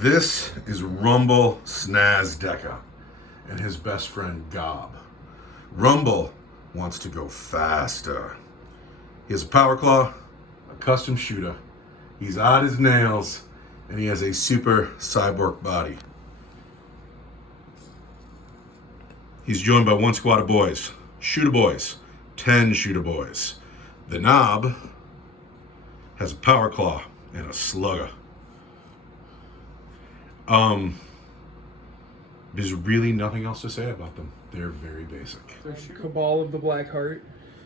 This is Rumble Snazdeka and his best friend Gob. Rumble wants to go faster. He has a power claw, a custom shooter. He's odd as nails, and he has a super cyborg body. He's joined by one squad of boys, shooter boys, 10 shooter boys. The knob has a power claw and a slugger. There's really nothing else to say about them. They're very basic. Cabal of the Black Heart.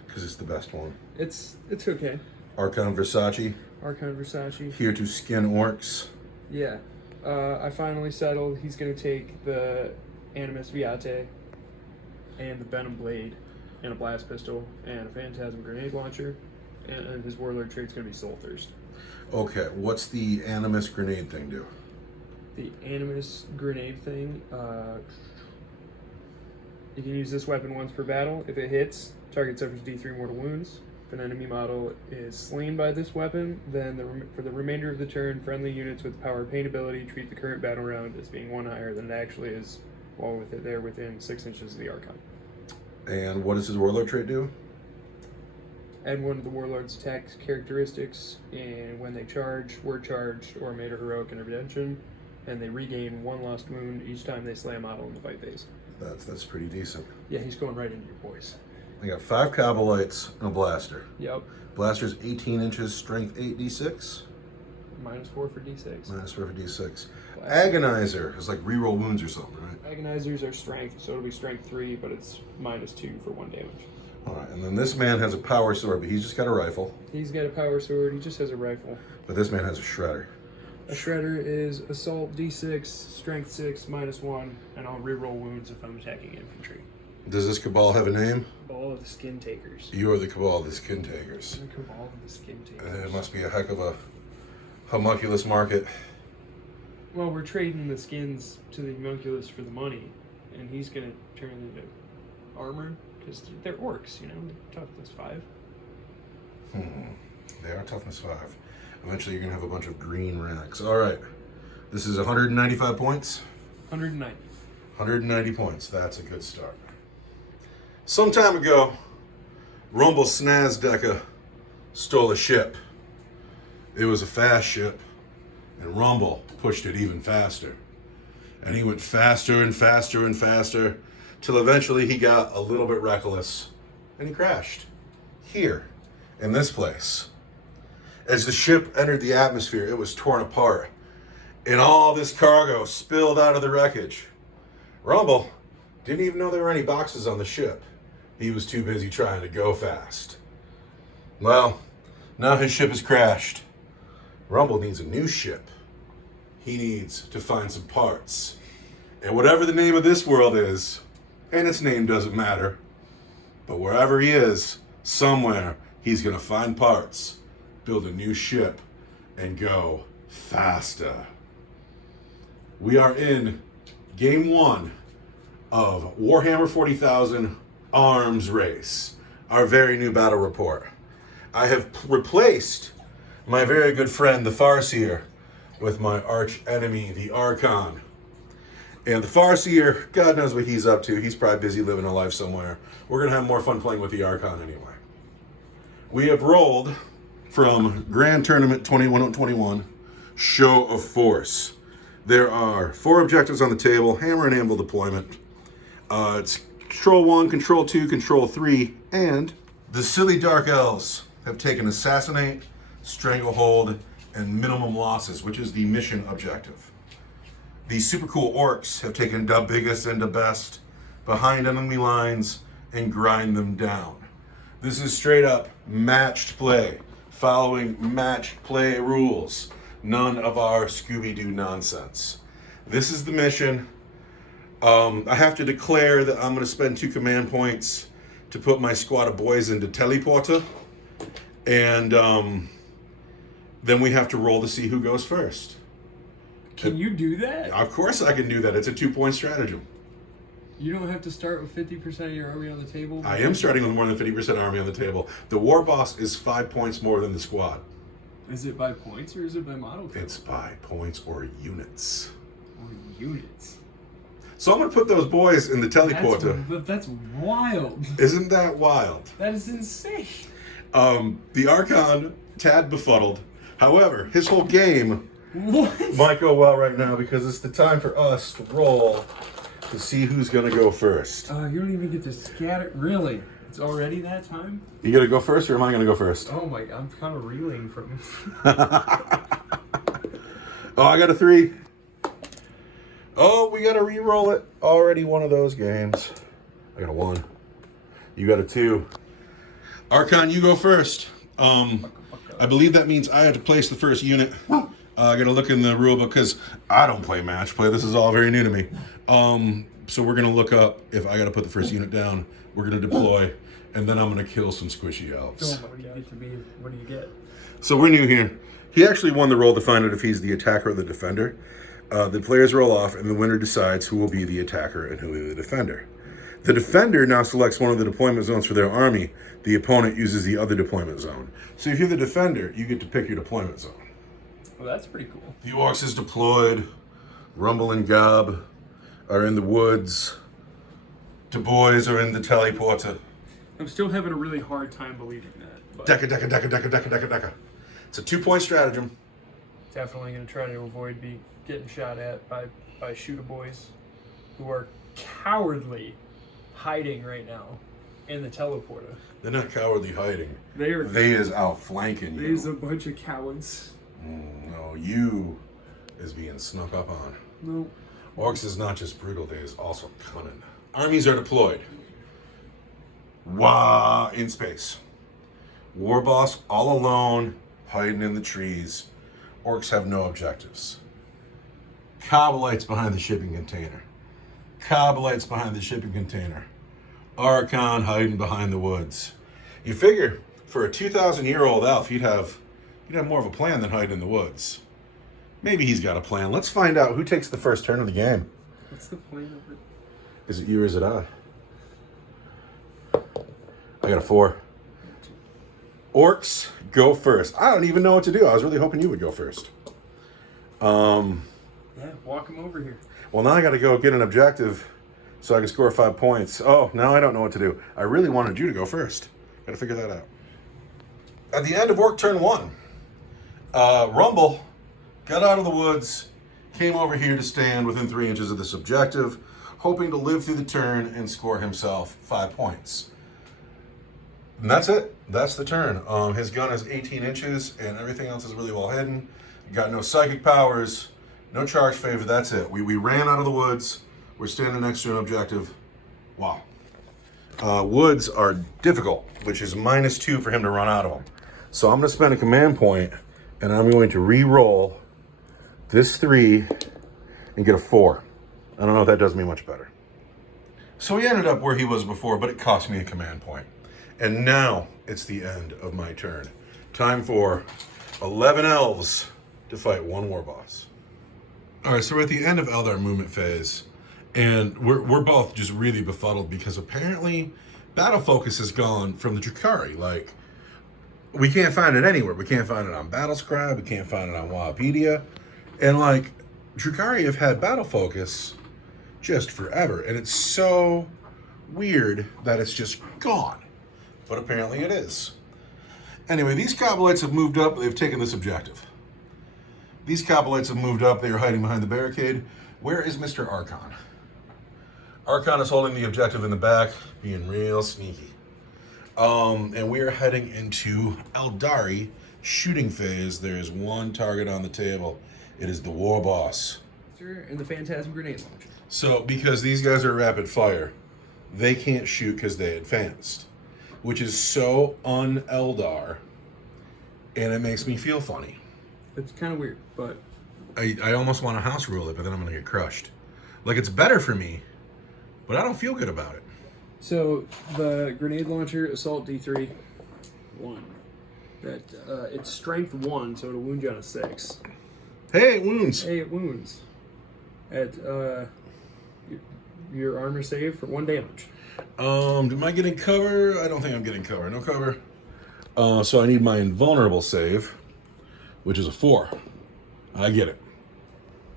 Because it's the best one. It's okay. Archon Versace. Archon Versace. Here to skin orcs. Yeah. I finally settled. He's going to take the Animus Viate and the Venom Blade and a Blast Pistol and a Phantasm Grenade Launcher. And his Warlord trait's going to be Soul Thirst. Okay, what's the Animus grenade thing do? The Animus Grenade thing, you can use this weapon once per battle. If it hits, target suffers D3 mortal wounds. If an enemy model is slain by this weapon, then for the remainder of the turn, friendly units with power pain ability treat the current battle round as being one higher than it actually is, while they're within 6 inches of the Archon. And what does his Warlord trait do? Add one of the Warlord's attack characteristics, and when they charge, were charged, or made a heroic intervention, and they regain 1 lost wound each time they slay a model in the fight phase. That's pretty decent. Yeah, he's going right into your boys. I got 5 Cabalites and a Blaster. Yep. Blaster's 18 inches, strength 8d6. -4 for D6. -4 for d6. Blaster. Agonizer is like reroll wounds or something, right? Agonizers are strength, so it'll be strength 3, but it's -2 for 1 damage. Alright, and then this man has a power sword, but he's just got a rifle. He's got a power sword, he just has a rifle. But this man has a shredder. A shredder is assault D6, strength 6, -1, and I'll reroll wounds if I'm attacking infantry. Does this Cabal have a name? Cabal of the Skin Takers. You are the Cabal of the Skin Takers. The Cabal of the Skin Takers. It must be a heck of a homunculus market. Well, we're trading the skins to the homunculus for the money, and he's going to turn into armor, because they're orcs, you know, toughness 5. They are toughness 5. Eventually you're going to have a bunch of green racks. Alright, this is 195 points. 190. 190 points, that's a good start. Some time ago, Rumble Snazdeka stole a ship. It was a fast ship, and Rumble pushed it even faster. And he went faster and faster and faster, till eventually he got a little bit reckless, and he crashed. Here, in this place. As the ship entered the atmosphere, it was torn apart, and all this cargo spilled out of the wreckage. Rumble didn't even know there were any boxes on the ship. He was too busy trying to go fast. Well, now his ship has crashed. Rumble needs a new ship. He needs to find some parts. And whatever the name of this world is, and its name doesn't matter, but wherever he is, somewhere, he's going to find parts, build a new ship, and go faster. We are in Game 1 of Warhammer 40,000 Arms Race, our very new battle report. I have replaced my very good friend, the Farseer, with my arch enemy, the Archon. And the Farseer, God knows what he's up to. He's probably busy living a life somewhere. We're going to have more fun playing with the Archon anyway. We have rolled from Grand Tournament 21-21, Show of Force. There are 4 objectives on the table, hammer and anvil deployment. It's Control 1, Control 2, Control 3, and the silly Dark Elves have taken Assassinate, Stranglehold, and Minimum Losses, which is the mission objective. The super cool Orks have taken the biggest and the best behind enemy lines and grind them down. This is straight up matched play, following matched play rules. None of our Scooby-Doo nonsense. This is the mission. I have to declare that I'm going to spend 2 command points to put my squad of boys into teleporter. And then we have to roll to see who goes first. Can you do that? Of course I can do that. It's a 2-point stratagem. You don't have to start with 50% of your army on the table? I am starting with more than 50% army on the table. The Warboss is 5 points more than the squad. Is it by points or is it by model count? It's by points or units. Or units. So I'm going to put those boys in the teleporter. That's wild. Isn't that wild? That is insane. The Archon, tad befuddled. However, his whole game What? might go well right now because it's the time for us to roll to see who's going to go first. You don't even get to scatter. Really? It's already that time? You going to go first or am I going to go first? Oh my, I'm kind of reeling from... Oh, I got a 3. Oh, we got to re-roll it. Already one of those games. I got a 1. You got a 2. Archon, you go first. I believe that means I have to place the first unit. I got to look in the rule book because I don't play match play. This is all very new to me. So we're going to look up if I got to put the first unit down. We're going to deploy, and then I'm going to kill some squishy elves. What do you get to be? What do you get? So we're new here. He actually won the roll to find out if he's the attacker or the defender. The players roll off, and the winner decides who will be the attacker and who will be the defender. The defender now selects one of the deployment zones for their army. The opponent uses the other deployment zone. So if you're the defender, you get to pick your deployment zone. Well, that's pretty cool. The Orks is deployed. Rumble and Gob are in the woods. Du Bois are in the teleporter. I'm still having a really hard time believing that. But Deca. It's a 2-point stratagem. definitely going to try to avoid getting shot at by shooter boys who are cowardly hiding right now in the teleporter. They're not cowardly hiding. They is outflanking you. There's a bunch of cowards. No, you is being snuck up on. No. Orks is not just brutal, they is also cunning. Armies are deployed. Wah, in space. Warboss all alone, hiding in the trees. Orks have no objectives. Cobblites behind the shipping container. Cobblites behind the shipping container. Archon hiding behind the woods. You figure, for a 2,000-year-old elf, he'd have more of a plan than hide in the woods. Maybe he's got a plan. Let's find out who takes the first turn of the game. What's the plan of it? Is it you or is it I? I got a 4. Orks, go first. I don't even know what to do. I was really hoping you would go first. Yeah, walk him over here. Well, now I got to go get an objective so I can score 5 points. Oh, now I don't know what to do. I really wanted you to go first. Got to figure that out. At the end of Ork turn 1, Rumble got out of the woods, came over here to stand within 3 inches of this objective, hoping to live through the turn and score himself 5 points. And that's it. That's the turn. His gun is 18 inches, and everything else is really well hidden. Got no psychic powers, no charge favor. That's it. We ran out of the woods. We're standing next to an objective. Wow. Woods are difficult, which is -2 for him to run out of them. So I'm going to spend a command point, and I'm going to re-roll this 3 and get a 4. I don't know if that does me much better. So he ended up where he was before, but it cost me a command point. And now it's the end of my turn. Time for 11 elves to fight 1 Warboss. All right, so we're at the end of Eldar movement phase, and we're both just really befuddled because apparently battle focus is gone from the Drukhari. Like, we can't find it anywhere. We can't find it on Battlescribe. We can't find it on Wikipedia. And like, Drukhari have had battle focus just forever, and it's so weird that it's just gone. But apparently it is. Anyway, these Cobblites have moved up. They've taken this objective. These Cobblites have moved up. They are hiding behind the barricade. Where is Mr. Archon? Archon is holding the objective in the back, being real sneaky. And we are heading into Eldari shooting phase. There is 1 target on the table. It is the Warboss. And the Phantasm Grenade Launcher. So, because these guys are rapid fire, they can't shoot because they advanced, which is so un-Eldar, and it makes me feel funny. It's kind of weird, but... I almost want to house rule it, but then I'm going to get crushed. Like, it's better for me, but I don't feel good about it. So, the Grenade Launcher, Assault D3, 1. It's Strength 1, so it'll wound you on a 6. Hey, it wounds. Hey, it wounds. At your armor save for 1 damage. Am I getting cover? I don't think I'm getting cover. No cover. So I need my invulnerable save. which is a 4. I get it.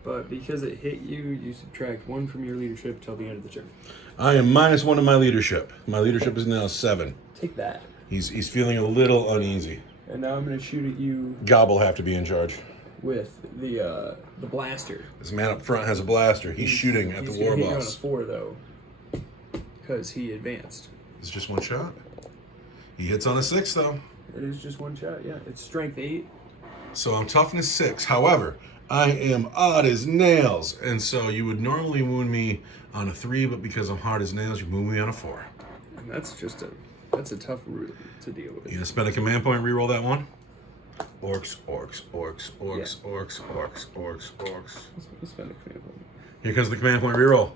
But because it hit you, you subtract 1 from your leadership till the end of the turn. I am -1 in my leadership. My leadership is now 7. Take that. He's feeling a little uneasy. And now I'm going to shoot at you Gob will have to be in charge. with the blaster. This man up front has a blaster. He's shooting at the He's gonna hit you on a Warboss. 4 though, because he advanced. It's just 1 shot. He hits on a 6 though. It is just 1 shot. Yeah, it's strength 8. So I'm toughness 6. However, I am odd as nails, and so you would normally wound me on a 3, but because I'm hard as nails, you wound me on a 4. And that's a tough route to deal with. You gonna spend a command point, reroll that 1? Orks, orks, orks, orks, Yeah. orks, orks, orks, orks. Let's spend a command point. Here comes the command point reroll.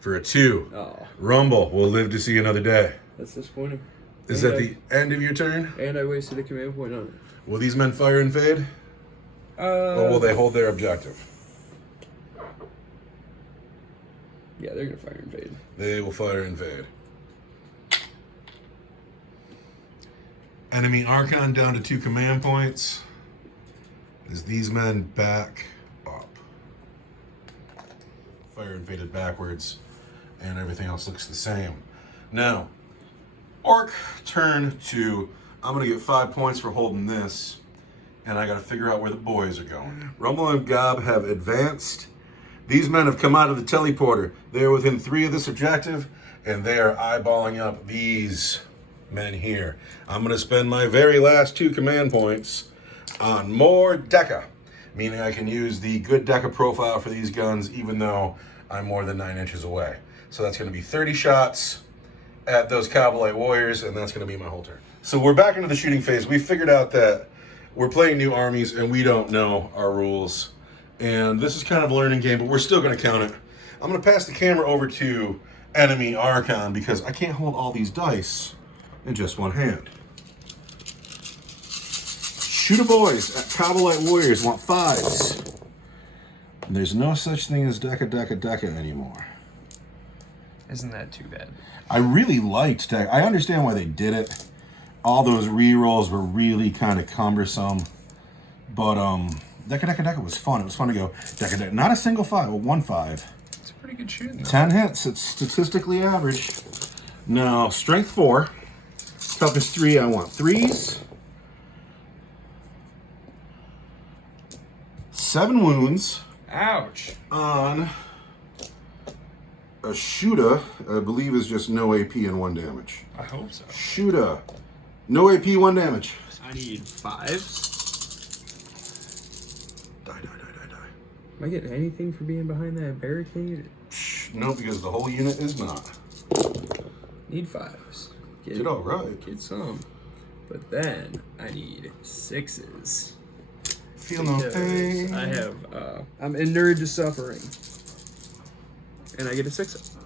For a 2. Oh, Rumble will live to see another day. that's disappointing. Is And that I- the end of your turn? And I wasted a command point on it. Will these men fire and fade? Or will they hold their objective? Yeah, they're gonna fire and fade. They will fire and fade. Enemy Archon down to 2 command points. Is these men back up? Fire and faded backwards, and everything else looks the same. Now, Orc turn 2. I'm gonna get 5 points for holding this, and I gotta figure out where the boys are going. Rumble and Gob have advanced. These men have come out of the teleporter. They are within 3 of this objective, and they are eyeballing up these men here. I'm going to spend my very last 2 command points on more Deca, meaning I can use the good Deca profile for these guns, even though I'm more than 9 inches away. So that's going to be 30 shots at those Cowboy Warriors, and that's going to be my whole turn. So we're back into the shooting phase. We figured out that we're playing new armies, and we don't know our rules. And this is kind of a learning game, but we're still going to count it. I'm going to pass the camera over to enemy Archon because I can't hold all these dice in just one hand. Shooter boys at Cowboy Warriors want 5s. And there's no such thing as Deca anymore. Isn't that too bad? I really liked Deca. I understand why they did it. All those rerolls were really kind of cumbersome. But Deca was fun. It was fun to go Deca. Not a single 5, well, 1 5. It's a pretty good shooting. 10 hits. It's statistically average. Now, strength 4. Toughness 3. I want 3s. 7 wounds. Ouch. On a Shuda, I believe is just no AP and 1 damage. I hope so. Shuda. No AP, 1 damage. I need 5s. Die. Am I getting anything for being behind that barricade? No, because the whole unit is not. Need 5s. Did all right. Get some. But then I need 6s. Feel no pain. I have, I'm inured to suffering. And I get a 6.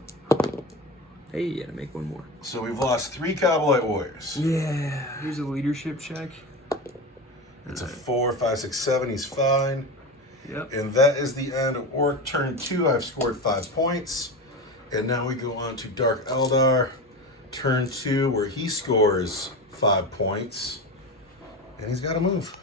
Hey, and I make 1 more. So we've lost 3 Cowboy Warriors. Yeah. Here's a leadership check. It's a 4, 5, 6, 7. He's fine. Yep. And that is the end of Orc turn 2. I've scored 5 points. And now we go on to Dark Eldar turn 2, where he scores 5 points. And he's got to move.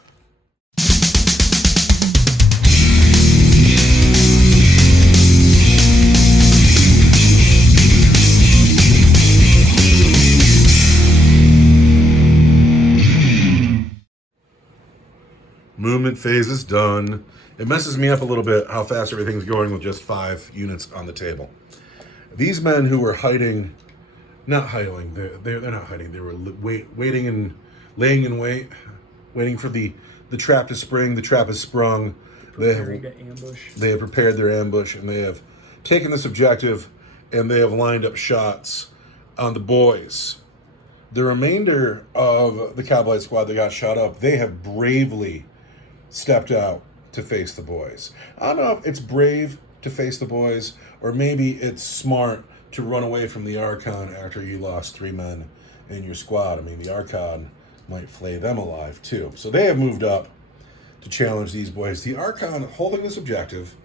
Movement phase is done. It messes me up a little bit how fast everything's going with just 5 units on the table. These men who were hiding, not hiding, they're not hiding. They were waiting and laying in wait, waiting for the trap to spring. The trap has sprung. They have prepared their ambush, and they have taken this objective, and they have lined up shots on the boys. The remainder of the Cowboy squad that got shot up, they have bravely stepped out to face the boys. I don't know if it's brave to face the boys, or maybe it's smart to run away from the Archon after you lost 3 men in your squad. I mean, the Archon might flay them alive too. So they have moved up to challenge these boys. The Archon holding this objective,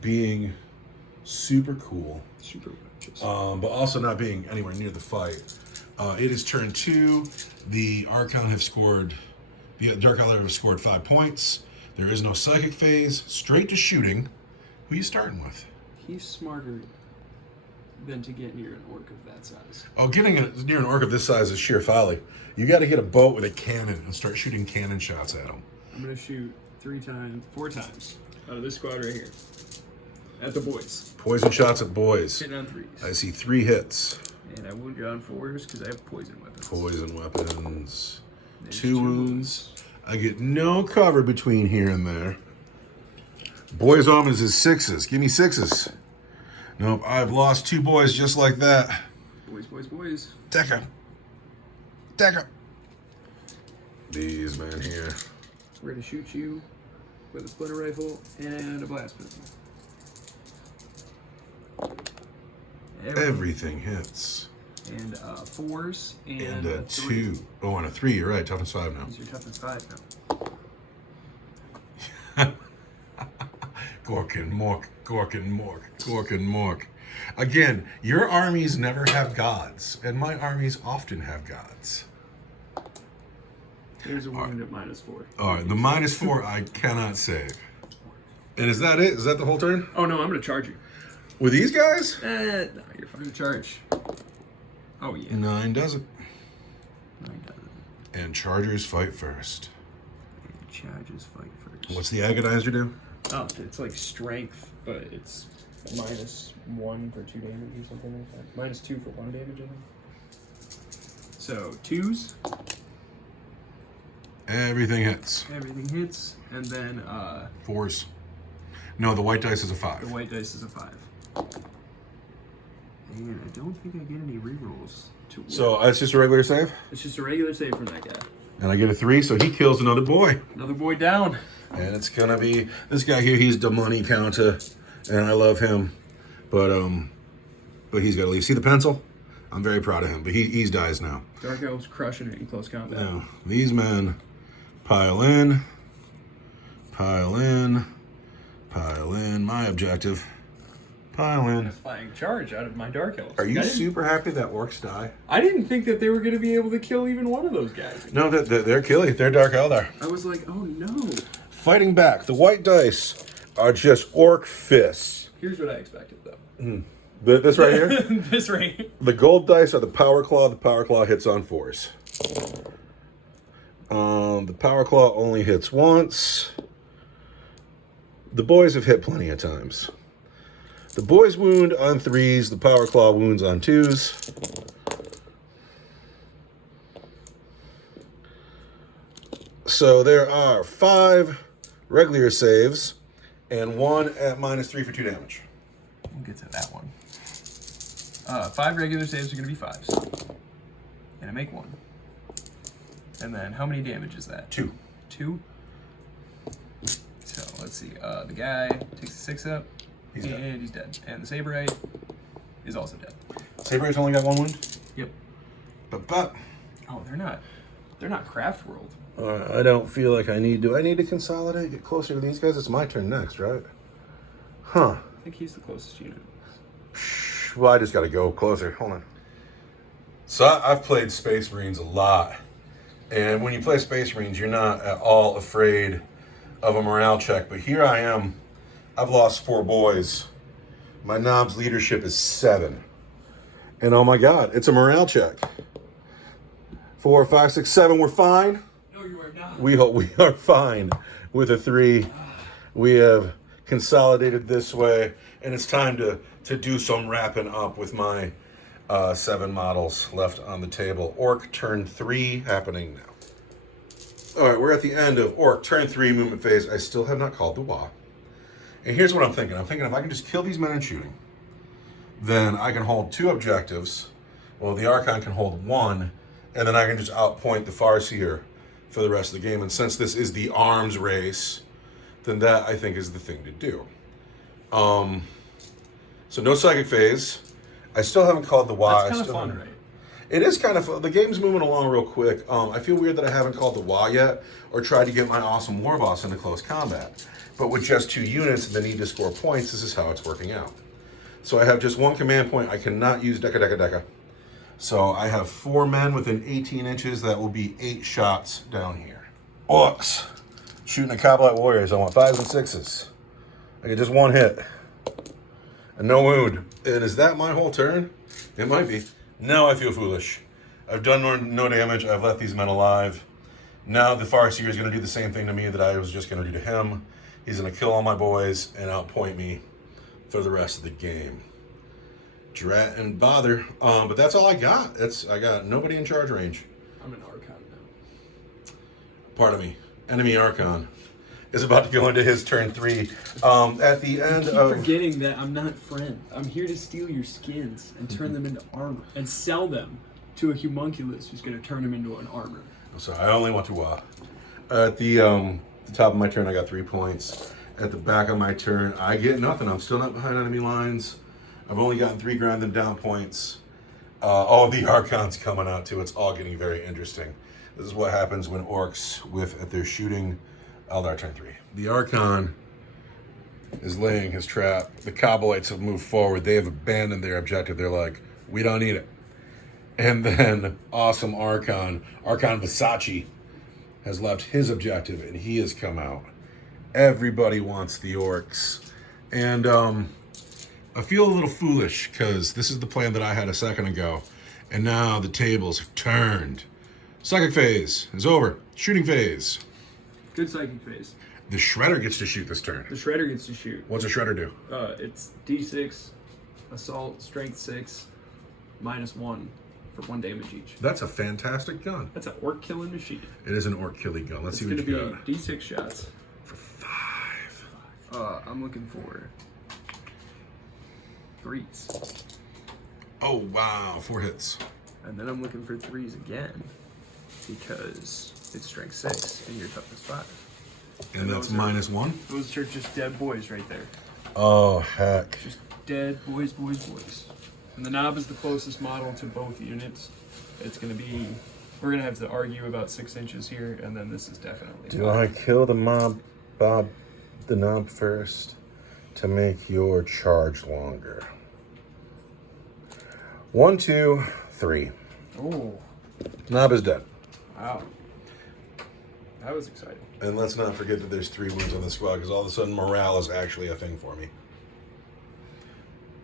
being super cool, Super righteous. but also not being anywhere near the fight. It is turn 2. The Archon have scored The Dark Elder have scored 5 points. There is no psychic phase. Straight to shooting. Who are you starting with? He's smarter than to get near an orc of that size. Oh, getting near an orc of this size is sheer folly. You got to get a boat with a cannon and start shooting cannon shots at him. I'm going to shoot 4 times out of this squad right here. At the boys. Poison shots at boys. Hitting on 3s. I see 3 hits. And I wound you on 4s because I have poison weapons. Poison weapons. There's 2 wounds. I get no cover between here and there. Boys' armors is 6s. Give me 6s. Nope, I've lost 2 boys just like that. Boys. Decker. Decker. These men here. We're going to shoot you with a splinter rifle and a blast pistol. Everything hits. And 4s And a 2. Oh, and a 3. You're right. Toughness 5 now. These are toughness 5 now. Gork and Mork. Again, your armies never have gods, and my armies often have gods. There's a wound at -4. All right, the -4 I cannot save. And is that it? Is that the whole turn? Oh no, I'm going to charge you. With these guys? No, you're fine to charge. Oh yeah. 9 doesn't. 9 doesn't. And Chargers fight first. And Chargers fight first. What's the Agonizer do? Oh, it's like strength, but it's -1 for 2 damage or something like that. -2 for 1 damage, I think. So 2s. Everything hits. Everything hits, and then 4s. No, the white dice is a the 5. white dice is a 5. And I don't think I get any rerolls to work. So it's just a regular save? It's just a regular save from that guy. And I get a 3, so he kills another boy. Another boy down. And it's gonna be this guy here. He's the money counter, and I love him, but he's got to leave. See the pencil? I'm very proud of him, but he's dies now. Dark Elves crushing it in close combat. Now these men pile in. My objective. Pile in. Flying charge out of my Dark Elves. Are you super happy that orcs die? I didn't think that they were going to be able to kill even one of those guys. No, they're killing. They're Dark Eldar. I was like, oh no. Fighting back. The white dice are just orc fists. Here's what I expected, though. This right here? This right here. The gold dice are the power claw. The power claw hits on 4s. The power claw only hits once. The boys have hit plenty of times. The boys wound on 3s. The power claw wounds on 2s. So there are 5 regular saves and 1 at -3 for 2 damage. We'll get to that one. 5 regular saves are going to be 5s. And I make 1. And then how many damage is that? 2. 2? So let's see. The guy takes a 6 up. He's and dead. He's dead. And the Saberite is also dead. Saberite's only got 1 wound? Yep. But. Oh, they're not Craft World. I don't feel like I need to consolidate, get closer to these guys. It's my turn next, right? Huh. I think he's the closest unit. Well, I just got to go closer. Hold on. So I've played Space Marines a lot. And when you play Space Marines, you're not at all afraid of a morale check. But here I am. I've lost 4 boys. My knob's leadership is 7. And oh my God, it's a morale check. 4, 5, 6, 7. We're fine. No, you are not. We are fine with a 3. We have consolidated this way, and it's time to do some wrapping up with my 7 models left on the table. Orc turn 3 happening now. All right, we're at the end of Orc turn 3 movement phase. I still have not called the WA. And here's what I'm thinking. I'm thinking if I can just kill these men in shooting, then I can hold 2 objectives. Well, the Archon can hold 1, and then I can just outpoint the Farseer for the rest of the game. And since this is the arms race, then that I think is the thing to do. So no psychic phase. I still haven't called the WA. That's kind of fun, right? It is kind of fun. The game's moving along real quick. I feel weird that I haven't called the WA yet or tried to get my awesome Warboss into close combat. But with just 2 units and the need to score points, this is how it's working out. So I have just 1 command point. I cannot use Deca. So I have 4 men within 18 inches. That will be 8 shots down here. Orks. Shooting a Coblite Warriors. I want 5s and 6s. I get just one hit. And no wound. And is that my whole turn? It might be. Now I feel foolish. I've done no damage. I've left these men alive. Now the Farseer is going to do the same thing to me that I was just going to do to him. He's going to kill all my boys and outpoint me for the rest of the game. Drat and bother. But that's all I got. I got nobody in charge range. I'm an Archon now. Pardon me. Enemy Archon is about to go into his turn 3. At the end keep of... forgetting that I'm not friend. I'm here to steal your skins and turn them into armor and sell them to a homunculus who's going to turn them into an armor. I'm sorry, I only want to... At the top of my turn, I got 3 points. At the back of my turn, I get nothing. I'm still not behind enemy lines. I've only gotten 3 ground and down points. All the Archons coming out too. It's all getting very interesting. This is what happens when Orks whiff at their shooting. Eldar turn 3. The Archon is laying his trap. The Coblites have moved forward. They have abandoned their objective. They're like, we don't need it. And then awesome Archon Versace, has left his objective and he has come out. Everybody wants the Orks. And I feel a little foolish because this is the plan that I had a second ago. And now the tables have turned. Psychic phase is over. Shooting phase. Good psychic phase. The Shredder gets to shoot this turn. The Shredder gets to shoot. What's a Shredder do? It's D6, assault, strength 6, -1 for 1 damage each. That's a fantastic gun. That's an orc killing machine. It is an orc killing gun. Let's see what you got. It's going to be D6 shots. For 5. I'm looking for 3s. Oh, wow. 4 hits. And then I'm looking for 3s again because it's strength 6 and your toughness 5. And that's -1? Those are just dead boys right there. Oh, heck. Just dead boys. And the knob is the closest model to both units. It's going to be... We're going to have to argue about 6 inches here, and then this is definitely... Do I kill the knob first to make your charge longer? 1, 2, 3. Oh. Knob is dead. Wow. That was exciting. And let's not forget that there's 3 wounds on the squad, because all of a sudden morale is actually a thing for me.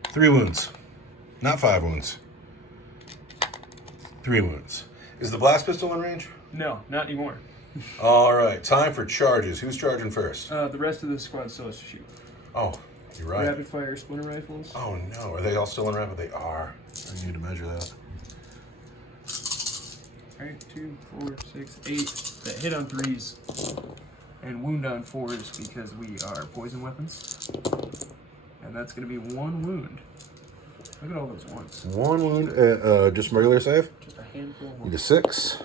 3 wounds. Not 5 wounds. 3 wounds. Is the blast pistol in range? No, not anymore. All right, time for charges. Who's charging first? The rest of the squad still has to shoot. Oh, you're right. Rapid fire splinter rifles. Oh no, are they all still in rapid? They are. I need to measure that. Alright, 2, 4, 6, 8. That hit on 3s. And wound on 4s because we are poison weapons. And that's going to be 1 wound. Look at all those ones. 1 wound, just regular save? Just a handful of Need wounds. a 6,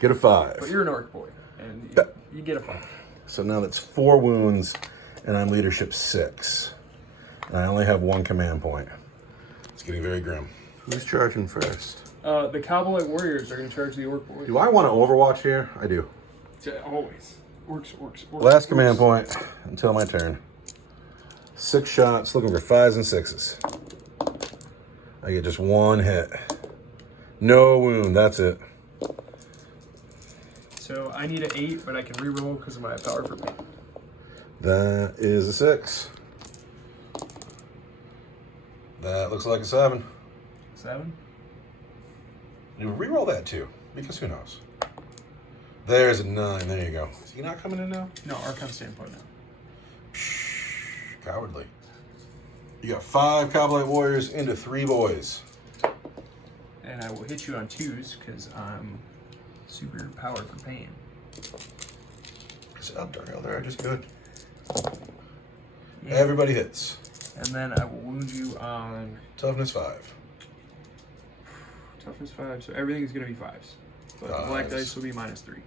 get a 5. But you're an orc boy, and you get a 5. So now that's 4 wounds, and I'm leadership 6. And I only have 1 command point. It's getting very grim. Who's charging first? The Coblite Warriors are going to charge the orc boys. Do I want to overwatch here? I do. Always. Orcs. Last command point until my turn. 6 shots, looking for 5s and 6s. I get just 1 hit. No wound, that's it. So I need an 8, but I can reroll because of my power for pain. That is a 6. That looks like a 7. 7? You reroll that too, because who knows? There's a 9. There you go. Is he not coming in now? No, Archon standpoint now. Psh, cowardly. You got 5 Coblite Warriors into 3 boys. And I will hit you on 2s because I'm super power for pain. They're just good. Yeah. Everybody hits. And then I will wound you on Toughness 5. toughness 5, so everything's going to be 5s. But the black dice will be -3.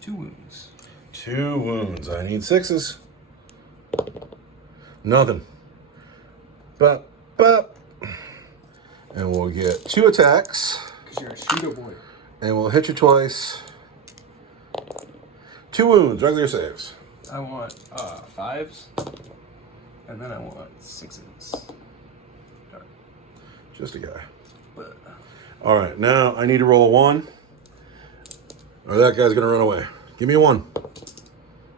2 wounds. 2 wounds. I need 6s. Nothing. But. And we'll get 2 attacks. Because you're a shooter boy. And we'll hit you twice. 2 wounds, regular saves. I want 5s. And then I want 6s. Just a guy. But All right, now I need to roll a 1. or that guy's gonna run away. Give me a 1.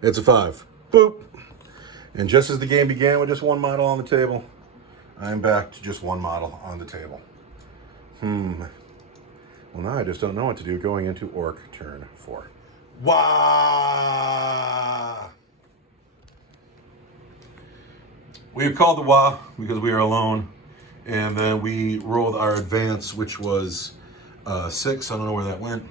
It's a 5. Boop. And just as the game began with just 1 model on the table, I'm back to just 1 model on the table. Well, now I just don't know what to do going into Orc turn 4. Wah! We called the Wah because we are alone. And then we rolled our advance, which was 6. I don't know where that went.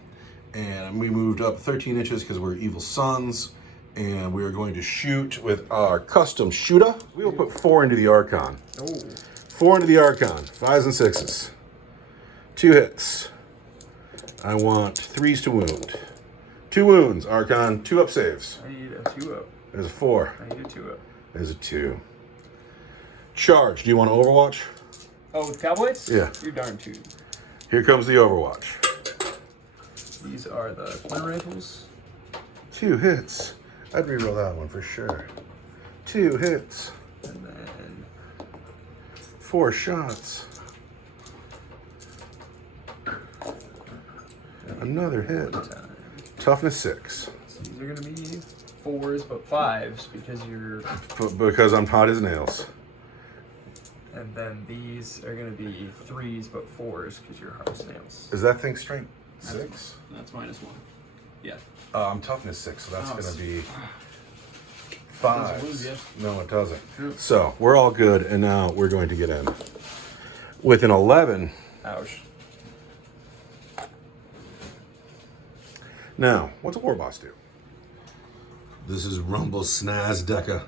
And we moved up 13 inches because we're evil sons. And we are going to shoot with our custom shooter. We will put 4 into the Archon. Oh. 4 into the Archon. 5s and 6s. 2 hits. I want 3s to wound. 2 wounds, Archon. 2 up saves. I need a 2 up. There's a 4. I need a 2 up. There's a 2. Charge. Do you want to Overwatch? Oh, with Cowboys? Yeah. You're darn tootin'. Here comes the Overwatch. These are the flint rifles. 2 hits. I'd reroll that one for sure. 2 hits. And then 4 shots. Another hit. Toughness 6. So these are going to be 4s, but 5s because you're... Because I'm hot as nails. And then these are going to be 3s, but 4s because you're hard as nails. Is that thing strength 6? That's -1. Yeah. I'm toughness 6, so that's going to be Doesn't lose 5. yet. No, it doesn't. Yeah. So we're all good, and now we're going to get in. With an 11. Ouch. Now, what's a Warboss do? This is Rumble Snazdeka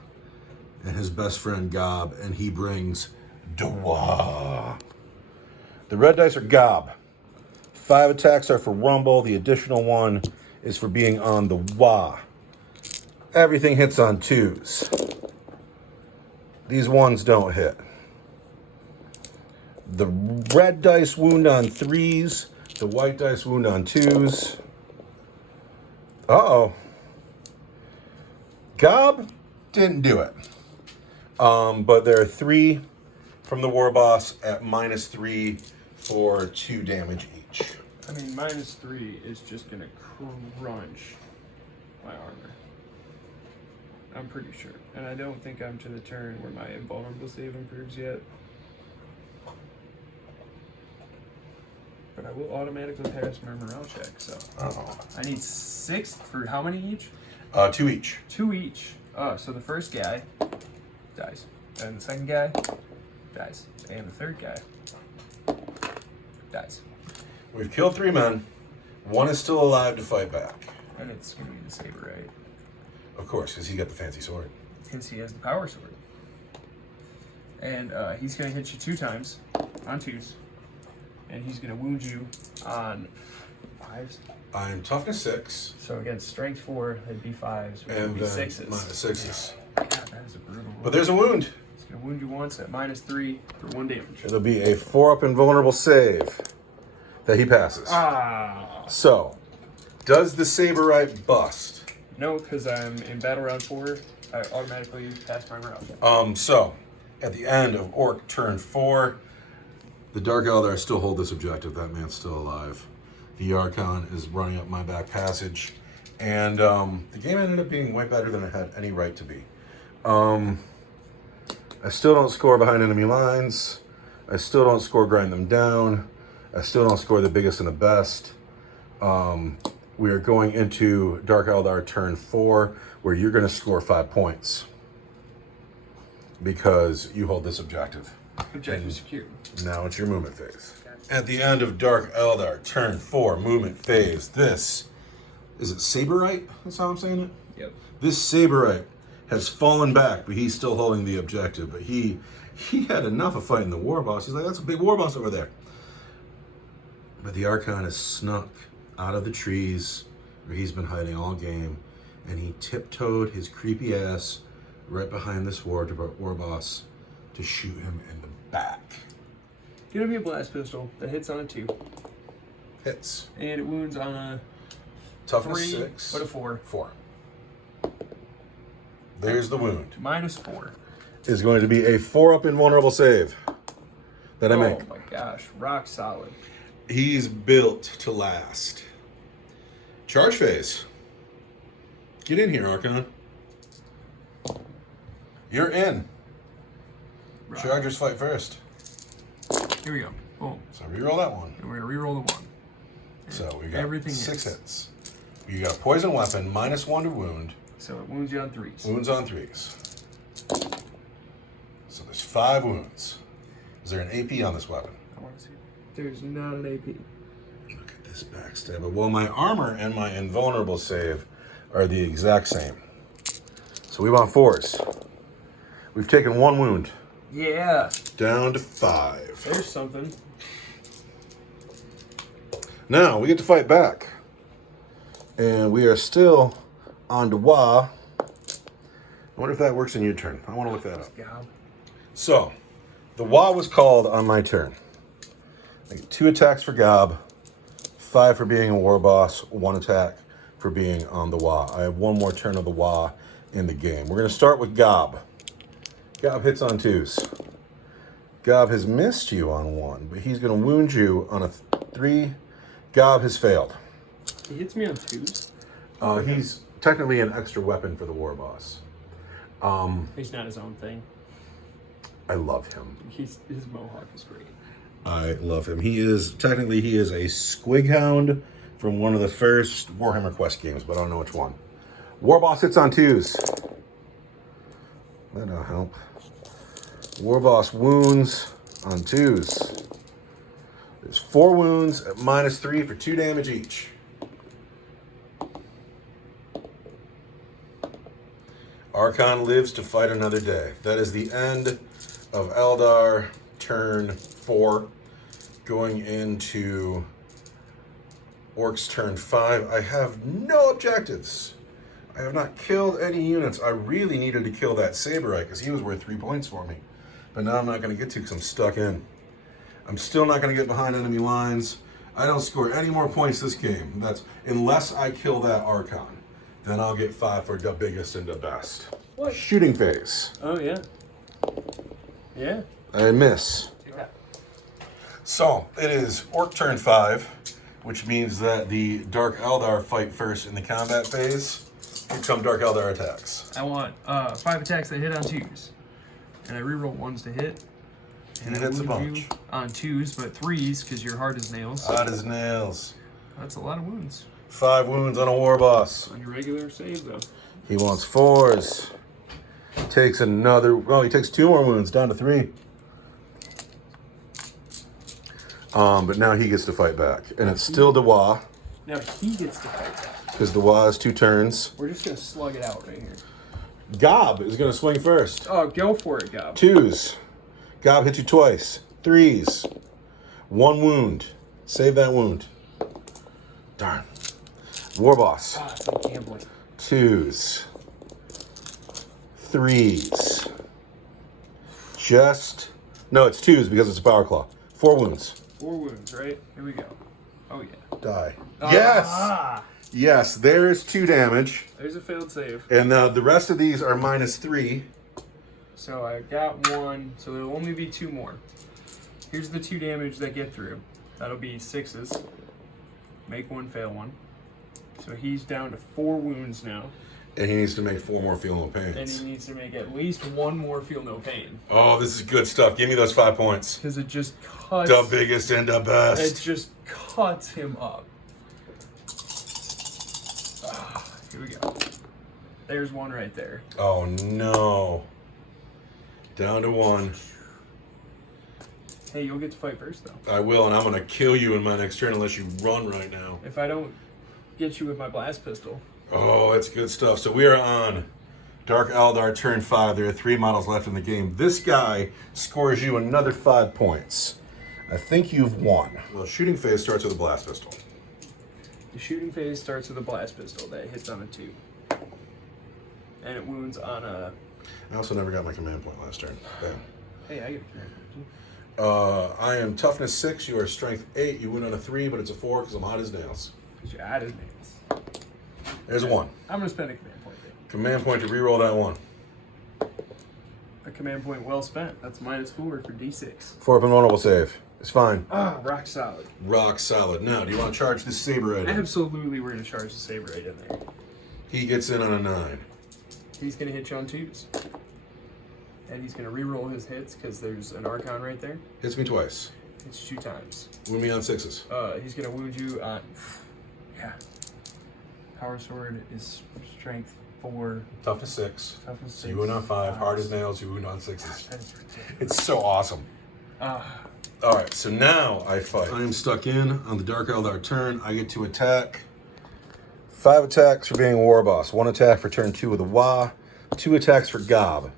and his best friend Gob, and he brings Dwa. The red dice are Gob. 5 attacks are for Rumble. The additional 1 is for being on the Wah. Everything hits on 2s. These 1s don't hit. The red dice wound on 3s. The white dice wound on 2s. Uh-oh. Gob didn't do it. But there are 3 from the Warboss at -3 for 2 damage each. I mean, -3 is just going to crunch my armor. I'm pretty sure. And I don't think I'm to the turn where my invulnerable save improves yet. But I will automatically pass my morale check, so. Oh. I need 6 for how many each? 2 each. 2 each. So the first guy dies. And the second guy dies. And the third guy dies. We've killed 3 men. 1 is still alive to fight back. And it's going to be the saber, right? Of course, because he got the fancy sword. Because he has the power sword. And he's going to hit you 2 times on 2s. And he's going to wound you on 5s. I'm toughness 6. So against strength 4, it'd be 5s. Which would And be then 6s. -6s. God, that is a brutal roll. But there's a wound. He's going to wound you once at -3 for 1 damage. It'll be a 4-up invulnerable save that he passes. Ah! So, does the Saberite bust? No, because I'm in battle round 4. I automatically pass my round. So, at the end of Orc turn 4, the Dark Eldar still hold this objective. That man's still alive. The Archon is running up my back passage. And the game ended up being way better than it had any right to be. I still don't score behind enemy lines. I still don't score grind them down. I still don't score the biggest and the best. We are going into Dark Eldar turn 4, where you're going to score 5 points. Because you hold this objective. Objective secure. Now it's your movement phase. At the end of Dark Eldar, turn 4, movement phase. This, is it Saberite? That's how I'm saying it? Yep. This Saberite has fallen back, but he's still holding the objective. But he had enough of fighting the Warboss. He's like, that's a big Warboss over there. But the Archon has snuck out of the trees where he's been hiding all game, and he tiptoed his creepy ass right behind this Warboss to shoot him in the back. Gonna be a blast pistol that hits on a 2. Hits. And it wounds on a Toughness 3, 6. but a 4. 4. There's the wound. -4. Is going to be a 4-up invulnerable save that I make. Oh my gosh, rock solid. He's built to last. Charge phase. Get in here, Archon. You're in. Right. Chargers fight first. Here we go. Boom. So reroll that one. And we're gonna reroll the 1. So we got Everything 6 hits. hits. You got a poison weapon, -1 to wound. So it wounds you on 3s. Wounds on 3s. So there's 5 wounds. Is there an AP on this weapon? I want to see. There's not an AP. Look at this backstab. Well, my armor and my invulnerable save are the exact same. So we want 4s. We've taken 1 wound. Yeah. Down to 5. There's something. Now we get to fight back. And we are still on to Wa. I wonder if that works in your turn. I want to look that up. Gob. So, the Wa was called on my turn. I get 2 attacks for Gob, 5 for being a war boss, 1 attack for being on the Wa. I have 1 more turn of the Wa in the game. We're going to start with Gob. Gob hits on 2s. Gob has missed you on 1, but he's going to wound you on a 3. Gob has failed. He hits me on 2s. He's technically an extra weapon for the war boss. He's not his own thing. I love him. His mohawk is great. I love him. He is a Squig Hound from one of the first Warhammer Quest games, but I don't know which one. Warboss hits on 2s. That'll help. Warboss wounds on 2s. There's 4 wounds at -3 for 2 damage each. Archon lives to fight another day. That is the end of Eldar turn 4. Going into Orks turn 5. I have no objectives. I have not killed any units. I really needed to kill that Saberite because he was worth 3 points for me. But now I'm not going to get to because I'm stuck in. I'm still not going to get behind enemy lines. I don't score any more points this game. That's unless I kill that Archon. Then I'll get 5 for the biggest and the best. What? Shooting phase. Oh, yeah. Yeah. I miss. Yeah. So, it is Orc turn 5, which means that the Dark Eldar fight first in the combat phase. Here come Dark Eldar attacks. I want 5 attacks that hit on 2s. And I reroll 1s to hit. And I hits a wound bunch. you on 2s, but 3s because you're hard as nails. Hot as nails. That's a lot of wounds. 5 wounds on a war boss. On your regular save, though. He wants 4s. Takes another. Well, he takes 2 more wounds, down to 3. But now he gets to fight back, and it's still Dewa Now he gets to fight back. because Dewa has 2 turns. We're just going to slug it out right here. Gob is going to swing first. Oh, go for it, Gob. 2s. Gob hits you twice. 3s. 1 wound. Save that wound. Darn. Warboss. Ah, it's like gambling. 2s. 3s. No, it's 2s because it's a power claw. 4 wounds. 4 wounds, right? Here we go. Oh, yeah. Die. Yes! Ah! Yes, there is 2 damage. There's a failed save. And the rest of these are -3. So I got 1, so there'll only be 2 more. Here's the 2 damage that get through. That'll be 6s. Make 1, fail 1. So he's down to 4 wounds now. And he needs to make 4 more feel no And pains. he needs to make at least 1 more feel no pain. Oh, this is good stuff. Give me those 5 points. Because it just cuts. The biggest and the It best. just cuts him up. Ah, here we go. There's 1 right there. Oh, no. Down to 1. Hey, you'll get to fight first, though. I will, and I'm going to kill you in my next turn unless you run right now. If I don't get you with my blast pistol. Oh, that's good stuff. So we are on Dark Eldar turn 5. There are 3 models left in the game. This guy scores you another 5 points. I think you've won. Well, shooting phase starts with a blast pistol. The shooting phase starts with a blast pistol that hits on a 2. And it wounds on a... I also never got my command point last turn. Bam. Hey, I get a command point. I am toughness 6. You are strength 8. You win on a 3, but it's a 4 because I'm hot as nails. Because you're out of nails. There's a 1. I'm going to spend a command point there. Command point to reroll that 1. A command point well spent. That's -4 for D6. 4 up and vulnerable save. It's fine. Ah, rock solid. Rock solid. Now, do you want to charge this Saberite in? Absolutely, we're going to charge the Saberite in there. He gets in on a 9. He's going to hit you on 2s. And he's going to re-roll his hits because there's an Archon right there. Hits me twice. Hits 2 times. Wound me on 6s. He's going to wound you on... Yeah. Power Sword is strength 4. Toughness 6. Toughness 6. So you wound on 5. Hard as nails, you wound on 6s. That is ridiculous. It's so awesome. All right, so now I fight. I am stuck in on the Dark Eldar turn. I get to attack. 5 attacks for being a Warboss. 1 attack for turn 2 with a Wah. 2 attacks for Gob.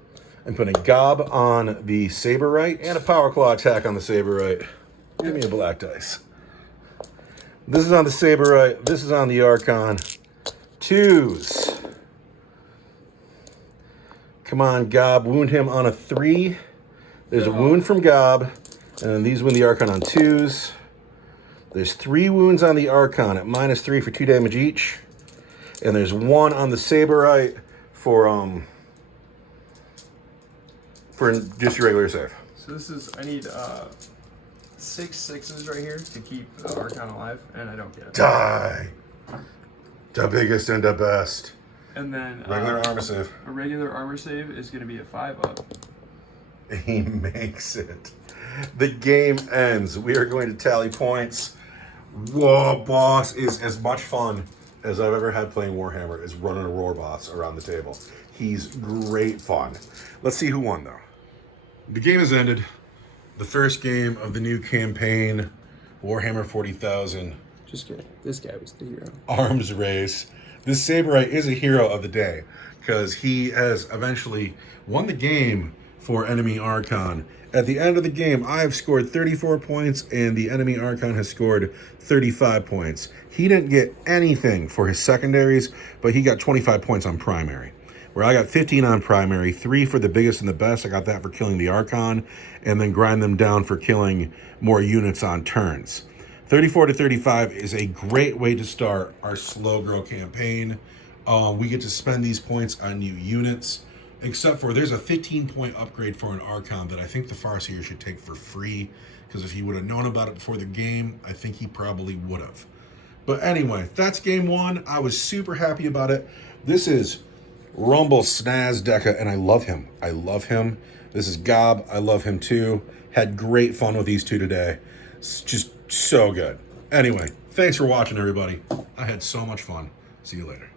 I'm putting Gob on the Saberite and a Power Claw attack on the Saberite. Give me a black dice. This is on the Saberite. This is on the Archon. 2s. Come on, Gob. Wound him on a 3. There's a wound from Gob. And then these wound the Archon on 2s. There's 3 wounds on the Archon at -3 for 2 damage each. And there's 1 on the Saberite for just your regular save. So this is, I need 6 6s right here to keep the Archon alive, and I don't get it. Die! The biggest and the best. And then Regular armor save. a regular armor save is going to be a 5-up. He makes it. The game ends. We are going to tally points. Warboss is as much fun as I've ever had playing Warhammer, is running a Warboss around the table. He's great fun. Let's see who won, though. The game has ended. The first game of the new campaign, Warhammer 40,000. Just kidding. This guy was the hero. Arms race. This Saberite is a hero of the day because he has eventually won the game for enemy Archon. At the end of the game, I have scored 34 points and the enemy Archon has scored 35 points. He didn't get anything for his secondaries, but he got 25 points on primary. Where I got 15 on primary, 3 for the biggest and the best. I got that for killing the Archon, and then grind them down for killing more units on turns. 34 to 35 is a great way to start our slow grow campaign. We get to spend these points on new units, except for there's a 15-point upgrade for an Archon that I think the Farseer should take for free, because if he would have known about it before the game, I think he probably would have. But anyway, that's game 1. I was super happy about it. This is Rumble Snaz Deca, and I love him. I love him. This is Gob. I love him too. Had great fun with these two today. It's just so good. Anyway, thanks for watching, everybody. I had so much fun. See you later.